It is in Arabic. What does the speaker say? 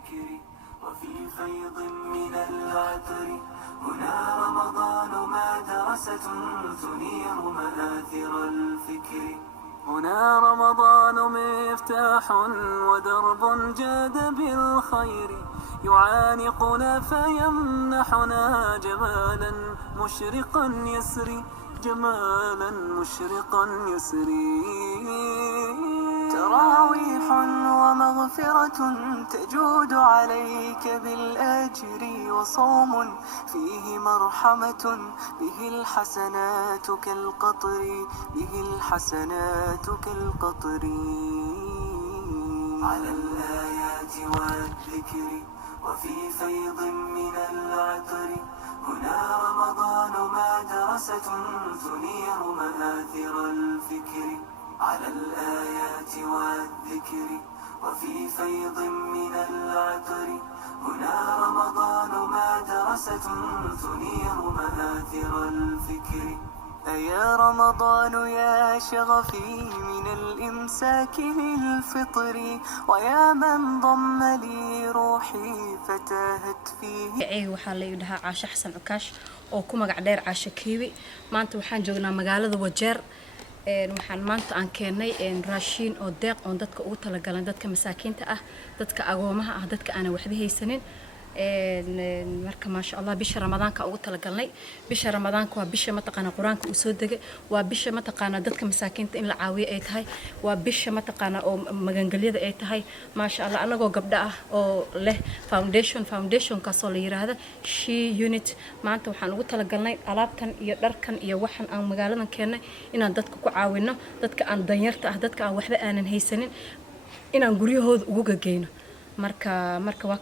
والذكر وفي فيض من العطر هنا رمضان مدرسة تنير مآثر الفكر هنا رمضان مفتاح ودرب جاد بالخير يعانقنا فيمنحنا جمالا مشرقا يسري جمالا مشرقا يسري تراويح ومغفرة تجود عليك بالأجر وصوم فيه مرحمة به الحسنات كالقطر به الحسنات كالقطر على الآيات والذكر وفي فيض من العطر هنا رمضان مدرسة تنير مآثر الفكر على الآيات والذكر وفي فيض من العطر هنا رمضان مدرسة تنير مآثر الفكر أيا رمضان يا شغفي من الإمساك للفطر ويا من ضم لي روحي فتاهت فيه waxaa la yidhahaa Caasha Xasan Cukaash oo ku magac dheer Caasha Kiwi maanta waxaan joognaa magaalada Wajeer waxaan maanta aan keenay raashin oo deeq oo dadka ugu talagalan dadka masaakiinta ah dadka agoomaha ah dadka aan waxba haysanin marka ma sha Allah bisha ramadaanka ugu talagalnay bisha ramadaanka waa bisha mataqaana quraanka uu soo degay waa bisha mataqaana dadka masaakiinta in la caawiyo ay tahay waa bisha mataqaana oo magangaliyada ay tahay ma sha Allah anagoo gabdha ah oo leh foundation ka soo la yiraahdo she unit maanta waxaan ugu talagalnay alaabtan iyo dharkan iyo waxan aan magaaladan keenay inaan dadka ku caawino dadka aan danyarta ah dadka aan waxba aanan haysanin inaan guryahooda ugu gageyno marka waa